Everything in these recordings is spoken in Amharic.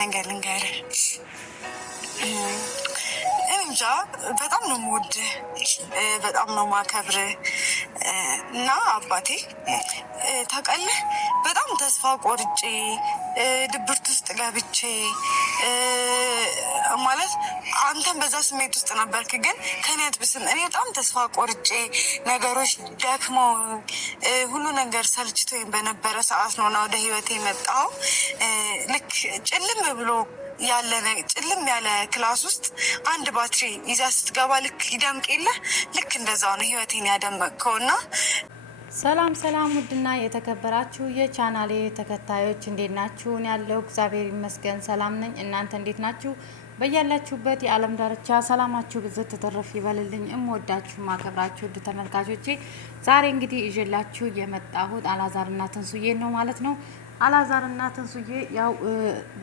ነገር ልንገርህ እንጃ በጣም ነው የምወድህ፣ በጣም ነው የማከብርህ እና አባቴ ታውቃለህ፣ በጣም ተስፋ ቆርጬ ድብርት ውስጥ ገብቼ ማለት አንተም በዛ ስሜት ውስጥ ነበርክ፣ ግን ከኔ አትብስም። እኔ በጣም ተስፋ ቆርጬ ነገሮች ደክመው ሁሉ ነገር ሰልችቶኝ በነበረ ሰዓት ነው ወደ ህይወቴ የመጣው። ልክ ጭልም ብሎ ጭልም ያለ ክላስ ውስጥ አንድ ባትሪ ይዛ ስትገባ ልክ ይደምቅ የለ ልክ እንደዛው ነው ህይወቴን ያደመቅከው። እና ሰላም ሰላም፣ ውድና የተከበራችሁ የቻናሌ ተከታዮች እንዴት ናችሁ? ያለው እግዚአብሔር ይመስገን ሰላም ነኝ። እናንተ እንዴት ናችሁ? በያላችሁበት የዓለም ዳርቻ ሰላማችሁ ብዝት ተተረፍ ይበልልኝ። እምወዳችሁ ማከብራችሁ ውድ ተመልካቾቼ ዛሬ እንግዲህ ይዤላችሁ የመጣሁት አላዛርና ትንሱዬ ነው ማለት ነው። አላዛርና ትንሱዬ ያው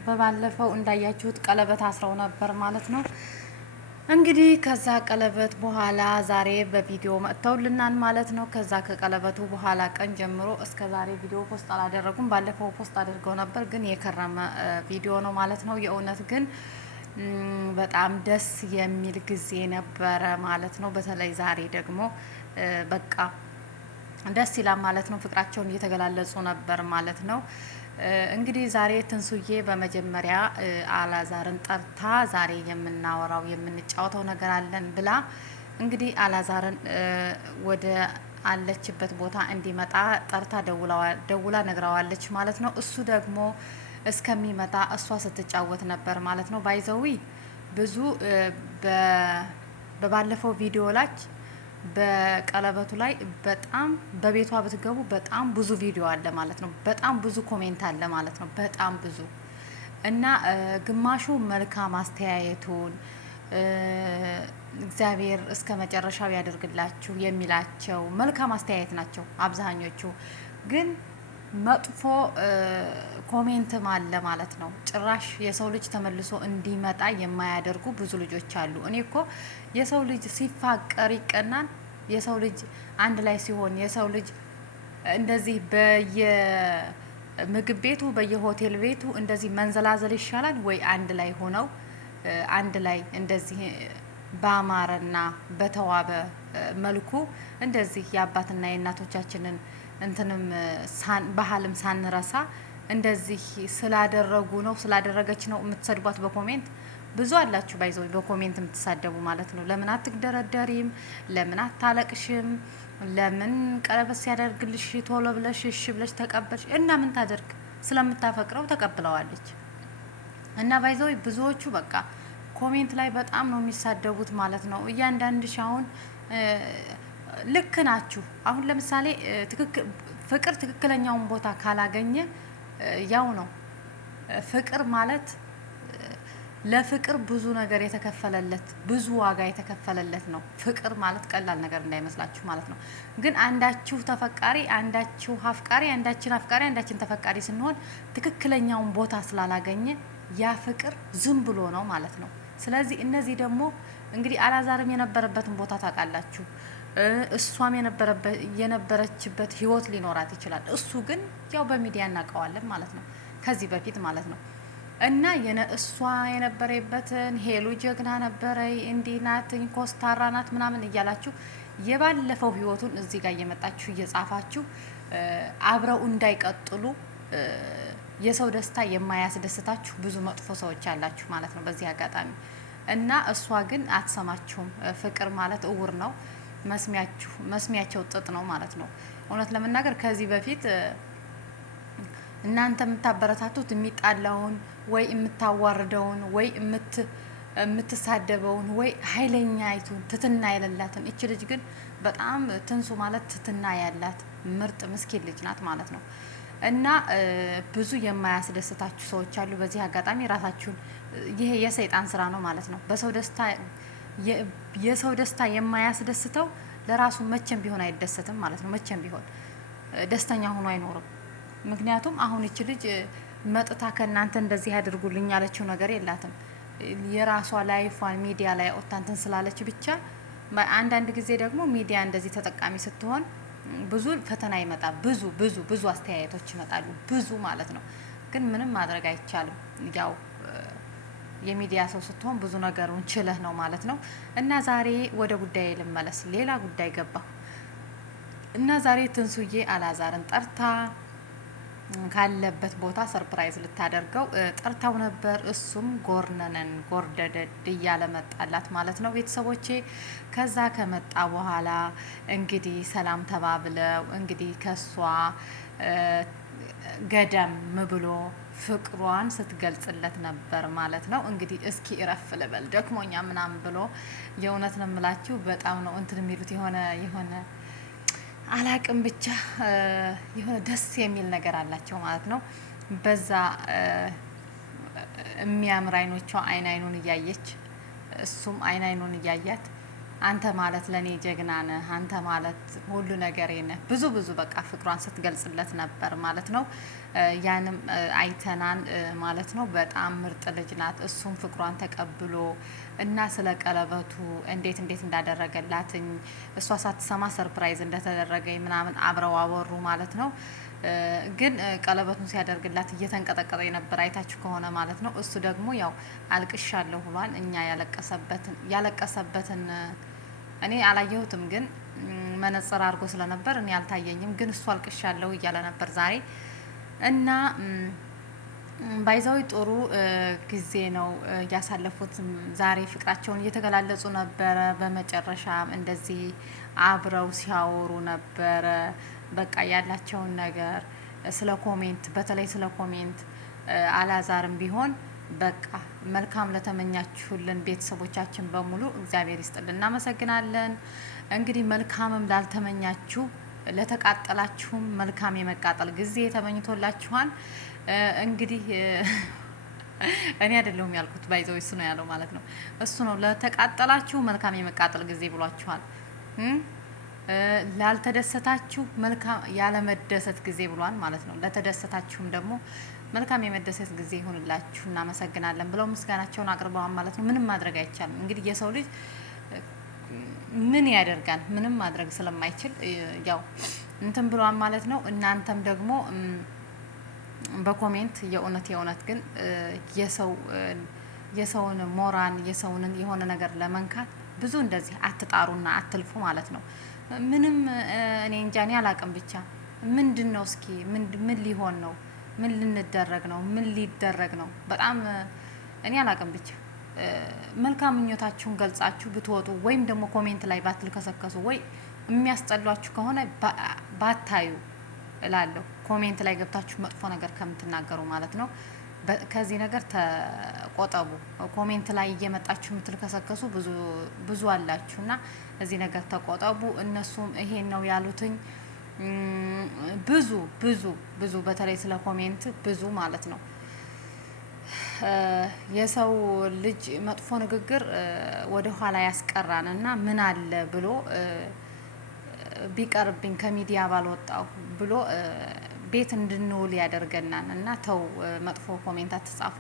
በባለፈው እንዳያችሁት ቀለበት አስረው ነበር ማለት ነው። እንግዲህ ከዛ ቀለበት በኋላ ዛሬ በቪዲዮ መጥተውልናል ማለት ነው። ከዛ ከቀለበቱ በኋላ ቀን ጀምሮ እስከ ዛሬ ቪዲዮ ፖስት አላደረጉም። ባለፈው ፖስት አድርገው ነበር፣ ግን የከረመ ቪዲዮ ነው ማለት ነው። የእውነት ግን በጣም ደስ የሚል ጊዜ ነበረ ማለት ነው። በተለይ ዛሬ ደግሞ በቃ ደስ ይላል ማለት ነው። ፍቅራቸውን እየተገላለጹ ነበር ማለት ነው። እንግዲህ ዛሬ ትንሱዬ በመጀመሪያ አላዛርን ጠርታ ዛሬ የምናወራው የምንጫወተው ነገር አለን ብላ እንግዲህ አላዛርን ወደ አለችበት ቦታ እንዲመጣ ጠርታ ደውላ ነግረዋለች ማለት ነው። እሱ ደግሞ እስከሚመጣ እሷ ስትጫወት ነበር ማለት ነው። ባይዘዊ ብዙ በባለፈው ቪዲዮ ላይ በቀለበቱ ላይ በጣም በቤቷ ብትገቡ በጣም ብዙ ቪዲዮ አለ ማለት ነው። በጣም ብዙ ኮሜንት አለ ማለት ነው። በጣም ብዙ እና ግማሹ መልካም አስተያየቱን እግዚአብሔር እስከ መጨረሻው ያደርግላችሁ የሚላቸው መልካም አስተያየት ናቸው አብዛኞቹ። ግን መጥፎ ኮሜንትም አለ ማለት ነው። ጭራሽ የሰው ልጅ ተመልሶ እንዲመጣ የማያደርጉ ብዙ ልጆች አሉ። እኔ እኮ የሰው ልጅ ሲፋቀር ይቀናል። የሰው ልጅ አንድ ላይ ሲሆን የሰው ልጅ እንደዚህ በየምግብ ቤቱ በየሆቴል ቤቱ እንደዚህ መንዘላዘል ይሻላል ወይ? አንድ ላይ ሆነው አንድ ላይ እንደዚህ በአማረና በተዋበ መልኩ እንደዚህ የአባትና የእናቶቻችንን እንትንም ባህልም ሳንረሳ እንደዚህ ስላደረጉ ነው ስላደረገች ነው የምትሰድቧት በኮሜንት ብዙ አላችሁ። ባይዘው በኮሜንት የምትሳደቡ ማለት ነው። ለምን አትግደረደሪም? ለምን አታለቅሽም? ለምን ቀለበት ሲያደርግልሽ ቶሎ ብለሽ እሺ ብለሽ ተቀበልሽ? እና ምን ታደርግ? ስለምታፈቅረው ተቀብለዋለች። እና ባይዘው ብዙዎቹ በቃ ኮሜንት ላይ በጣም ነው የሚሳደቡት ማለት ነው። እያንዳንድሽ አሁን ልክ ናችሁ። አሁን ለምሳሌ ፍቅር ትክክለኛውን ቦታ ካላገኘ ያው ነው። ፍቅር ማለት ለፍቅር ብዙ ነገር የተከፈለለት ብዙ ዋጋ የተከፈለለት ነው። ፍቅር ማለት ቀላል ነገር እንዳይመስላችሁ ማለት ነው። ግን አንዳችሁ ተፈቃሪ፣ አንዳችሁ አፍቃሪ፣ አንዳችን አፍቃሪ፣ አንዳችን ተፈቃሪ ስንሆን ትክክለኛውን ቦታ ስላላገኘ ያ ፍቅር ዝም ብሎ ነው ማለት ነው። ስለዚህ እነዚህ ደግሞ እንግዲህ አላዛርም የነበረበትን ቦታ ታውቃላችሁ። እሷም የነበረችበት ህይወት ሊኖራት ይችላል። እሱ ግን ያው በሚዲያ እናውቀዋለን ማለት ነው፣ ከዚህ በፊት ማለት ነው። እና እሷ የነበረበትን ሄሉ ጀግና ነበረ፣ እንዲህ ናት፣ ኮስታራ ናት ምናምን እያላችሁ የባለፈው ህይወቱን እዚህ ጋር እየመጣችሁ እየጻፋችሁ አብረው እንዳይቀጥሉ የሰው ደስታ የማያስደስታችሁ ብዙ መጥፎ ሰዎች አላችሁ ማለት ነው በዚህ አጋጣሚ። እና እሷ ግን አትሰማችሁም። ፍቅር ማለት እውር ነው። መስሚያቸው ጥጥ ነው ማለት ነው። እውነት ለመናገር ከዚህ በፊት እናንተ የምታበረታቱት የሚጣላውን ወይ የምታዋርደውን ወይ የምትሳደበውን ወይ ኃይለኛይቱን ትትና የሌላትን። እች ልጅ ግን በጣም ትንሱ ማለት ትትና ያላት ምርጥ ምስኪን ልጅ ናት ማለት ነው። እና ብዙ የማያስደስታችሁ ሰዎች አሉ። በዚህ አጋጣሚ ራሳችሁን ይሄ የሰይጣን ስራ ነው ማለት ነው። የሰው ደስታ የማያስደስተው ለራሱ መቼም ቢሆን አይደሰትም ማለት ነው። መቼም ቢሆን ደስተኛ ሆኖ አይኖርም። ምክንያቱም አሁን እቺ ልጅ መጥታ ከእናንተ እንደዚህ ያድርጉልኝ ያለችው ነገር የላትም። የራሷ ላይፏን ሚዲያ ላይ ወጣንተን ስላለች ብቻ። አንዳንድ ጊዜ ደግሞ ሚዲያ እንደዚህ ተጠቃሚ ስትሆን ብዙ ፈተና ይመጣል። ብዙ አስተያየቶች ይመጣሉ፣ ብዙ ማለት ነው። ግን ምንም ማድረግ አይቻልም። ያው የሚዲያ ሰው ስትሆን ብዙ ነገሩን ችለህ ነው ማለት ነው። እና ዛሬ ወደ ጉዳይ ልመለስ። ሌላ ጉዳይ ገባሁ እና ዛሬ ትንሱዬ አላዛርን ጠርታ ካለበት ቦታ ሰርፕራይዝ ልታደርገው ጠርታው ነበር። እሱም ጎርነነን ጎርደደድ እያለ መጣላት ማለት ነው ቤተሰቦቼ። ከዛ ከመጣ በኋላ እንግዲህ ሰላም ተባብለው እንግዲህ ከሷ ገደም ብሎ ፍቅሯን ስትገልጽለት ነበር ማለት ነው። እንግዲህ እስኪ እረፍ ልበል ደክሞኛ ምናምን ብሎ የእውነት ነው የምላችሁ በጣም ነው እንትን የሚሉት የሆነ አላቅም ብቻ የሆነ ደስ የሚል ነገር አላቸው ማለት ነው። በዛ የሚያምር አይኖቿ አይኑን እያየች እሱም አይኑን እያያት አንተ ማለት ለኔ ጀግና ነህ፣ አንተ ማለት ሁሉ ነገሬ ነህ፣ ብዙ በቃ ፍቅሯን ስትገልጽለት ነበር ማለት ነው። ያንም አይተናን ማለት ነው። በጣም ምርጥ ልጅ ናት። እሱም ፍቅሯን ተቀብሎ እና ስለ ቀለበቱ እንዴት እንዳደረገላትኝ እሷ ሳትሰማ ሰርፕራይዝ እንደተደረገኝ ምናምን አብረው አወሩ ማለት ነው። ግን ቀለበቱን ሲያደርግላት እየተንቀጠቀጠ ነበር አይታችሁ ከሆነ ማለት ነው። እሱ ደግሞ ያው አልቅሻለሁ ብሏል። እኛ ያለቀሰበትን እኔ አላየሁትም፣ ግን መነጽር አድርጎ ስለነበር እኔ አልታየኝም። ግን እሱ አልቅሻለሁ እያለ ነበር ዛሬ እና ባይዛዊ ጥሩ ጊዜ ነው ያሳለፉት። ዛሬ ፍቅራቸውን እየተገላለጹ ነበረ። በመጨረሻም እንደዚህ አብረው ሲያወሩ ነበረ። በቃ ያላቸውን ነገር ስለ ኮሜንት፣ በተለይ ስለ ኮሜንት አላዛርም ቢሆን በቃ መልካም ለተመኛችሁልን ቤተሰቦቻችን በሙሉ እግዚአብሔር ይስጥልን፣ እናመሰግናለን። እንግዲህ መልካምም ላልተመኛችሁ ለተቃጠላችሁም መልካም የመቃጠል ጊዜ ተመኝቶላችኋል። እንግዲህ እኔ አይደለሁም ያልኩት ባይዘው እሱ ነው ያለው ማለት ነው። እሱ ነው ለተቃጠላችሁ መልካም የመቃጠል ጊዜ ብሏችኋል። ላልተደሰታችሁ መልካም ያለመደሰት ጊዜ ብሏል ማለት ነው። ለተደሰታችሁም ደግሞ መልካም የመደሰት ጊዜ ይሁንላችሁ፣ እናመሰግናለን ብለው ምስጋናቸውን አቅርበዋል ማለት ነው። ምንም ማድረግ አይቻልም። እንግዲህ የሰው ልጅ ምን ያደርጋል? ምንም ማድረግ ስለማይችል ያው እንትን ብሏል ማለት ነው። እናንተም ደግሞ በኮሜንት የእውነት ግን የሰውን ሞራን የሰውን የሆነ ነገር ለመንካት ብዙ እንደዚህ አትጣሩና አትልፉ ማለት ነው። ምንም እኔ እንጃ እኔ አላቅም። ብቻ ምንድን ነው እስኪ ምን ሊሆን ነው? ምን ልንደረግ ነው? ምን ሊደረግ ነው? በጣም እኔ አላቅም። ብቻ መልካም ምኞታችሁን ገልጻችሁ ብትወጡ ወይም ደግሞ ኮሜንት ላይ ባትልከሰከሱ ወይ የሚያስጠሏችሁ ከሆነ ባታዩ እላለሁ። ኮሜንት ላይ ገብታችሁ መጥፎ ነገር ከምትናገሩ ማለት ነው። ከዚህ ነገር ተቆጠቡ። ኮሜንት ላይ እየመጣችሁ የምትልከሰከሱ ብዙ አላችሁ እና እዚህ ነገር ተቆጠቡ። እነሱም ይሄን ነው ያሉትኝ። ብዙ በተለይ ስለ ኮሜንት ብዙ ማለት ነው። የሰው ልጅ መጥፎ ንግግር ወደ ኋላ ያስቀራን እና ምን አለ ብሎ ቢቀርብኝ ከሚዲያ ባልወጣው ብሎ ቤት እንድንውል ያደርገናል። እና ተው መጥፎ ኮሜንት አትጻፉ።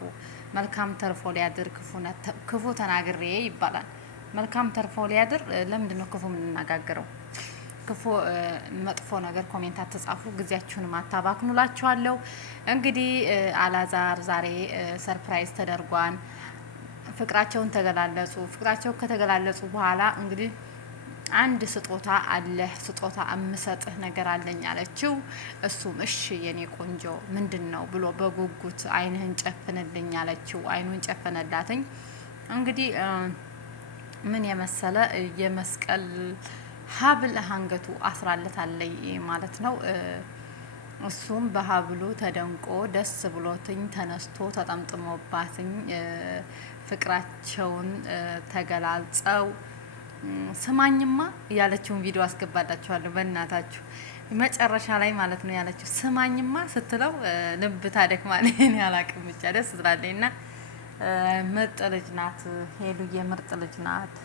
መልካም ተርፎ ሊያድር ክፉ ተናግሬ ይባላል። መልካም ተርፎ ሊያድር ለምንድን ነው ክፉ የምንነጋገረው? ክፉ መጥፎ ነገር ኮሜንት አትጻፉ። ጊዜያችሁንም አታባክኑላችኋለሁ። እንግዲህ አላዛር ዛሬ ሰርፕራይዝ ተደርጓን ፍቅራቸውን ተገላለጹ። ፍቅራቸው ከተገላለጹ በኋላ እንግዲህ አንድ ስጦታ አለ፣ ስጦታ እምሰጥህ ነገር አለኝ አለችው። እሱም እሺ የኔ ቆንጆ ምንድን ነው ብሎ በጉጉት አይንህን ጨፍንልኝ አለችው። አይኑን ጨፈነላትኝ። እንግዲህ ምን የመሰለ የመስቀል ሀብል አንገቱ አስራለታለይ ማለት ነው። እሱም በሀብሉ ተደንቆ ደስ ብሎትኝ ተነስቶ ተጠምጥሞባትኝ ፍቅራቸውን ተገላልጸው ስማኝማ ያለችውን ቪዲዮ አስገባላችኋለሁ። በእናታችሁ መጨረሻ ላይ ማለት ነው ያለችው ስማኝማ ስትለው ልብ ታደክማለች። እኔ አላቅም ብቻ ደስ ትላለች እና ምርጥ ልጅ ናት ሄሉዬ፣ ምርጥ ልጅ ናት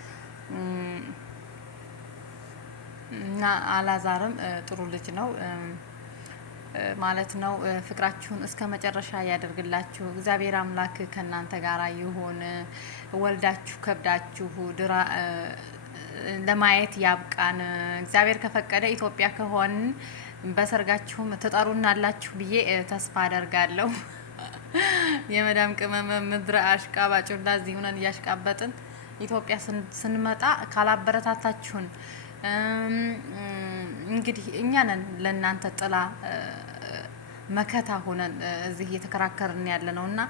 እና አላዛርም ጥሩ ልጅ ነው ማለት ነው። ፍቅራችሁን እስከ መጨረሻ ያደርግላችሁ። እግዚአብሔር አምላክ ከእናንተ ጋራ ይሁን። ወልዳችሁ ከብዳችሁ ለማየት ያብቃን። እግዚአብሔር ከፈቀደ ኢትዮጵያ ከሆን በሰርጋችሁም ትጠሩናላችሁ ብዬ ተስፋ አደርጋለሁ። የመዳም ቅመም ምድረ አሽቃባጭ እንደዚህ ሆነን እያሽቃበጥን ኢትዮጵያ ስንመጣ ካላበረታታችሁን እንግዲህ እኛ ነን ለእናንተ ጥላ መከታ ሆነን እዚህ እየተከራከርን ያለ ነውና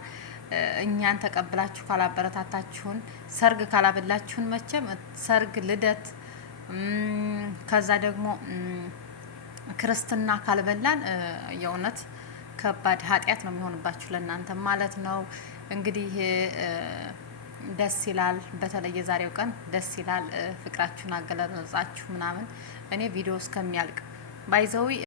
እኛን ተቀብላችሁ ካላበረታታችሁን ሰርግ ካላበላችሁን መቼም ሰርግ ልደት ከዛ ደግሞ ክርስትና ካልበላን የእውነት ከባድ ኃጢያት ነው የሚሆንባችሁ ለእናንተ ማለት ነው። እንግዲህ ደስ ይላል። በተለይ የዛሬው ቀን ደስ ይላል። ፍቅራችሁን አገለጻችሁ ምናምን እኔ ቪዲዮ እስከሚያልቅ ባይዘዊ